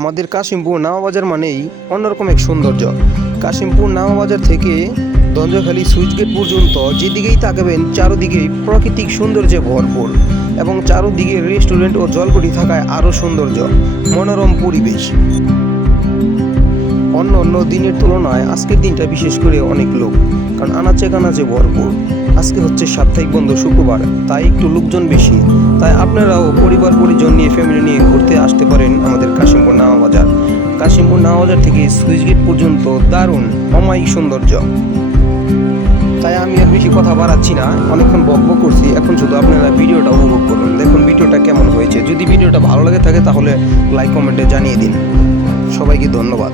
আমাদের কাশিমপুর নামাবাজার মানেই অন্যরকম এক সৌন্দর্য। কাশিমপুর নামাবাজার থেকে দঞ্জখালি সুইচ গেট পর্যন্ত যেদিকেই তাকাবেন চারদিকেই প্রাকৃতিক সৌন্দর্যে ভরপুর এবং চারদিকে রেস্টুরেন্ট ও জলকুটি থাকায় আরও সৌন্দর্য, মনোরম পরিবেশ। অন্য অন্য দিনের তুলনায় আজকের দিনটা বিশেষ করে অনেক লোক, কারণ আনাচে কানাচে ভরপুর। আজকে হচ্ছে সাপ্তাহিক বন্ধ শুক্রবার, তাই একটু লোকজন বেশি। তাই আপনারাও পরিবার পরিজন নিয়ে ফ্যামিলি নিয়ে ঘুরতে আসতে পারেন আমাদের কাশিমপুর নামাবাজার। কাশিমপুর নামাবাজার থেকে সুইচ গেট পর্যন্ত দারুণ অমায়িক সৌন্দর্য। তাই আমি আর বেশি কথা বাড়াচ্ছি না, অনেকক্ষণ বকবক করছি। এখন শুধু আপনারা ভিডিওটা উপভোগ করুন, দেখুন ভিডিওটা কেমন হয়েছে। যদি ভিডিওটা ভালো লাগে থাকে তাহলে লাইক কমেন্টে জানিয়ে দিন। সবাইকে ধন্যবাদ।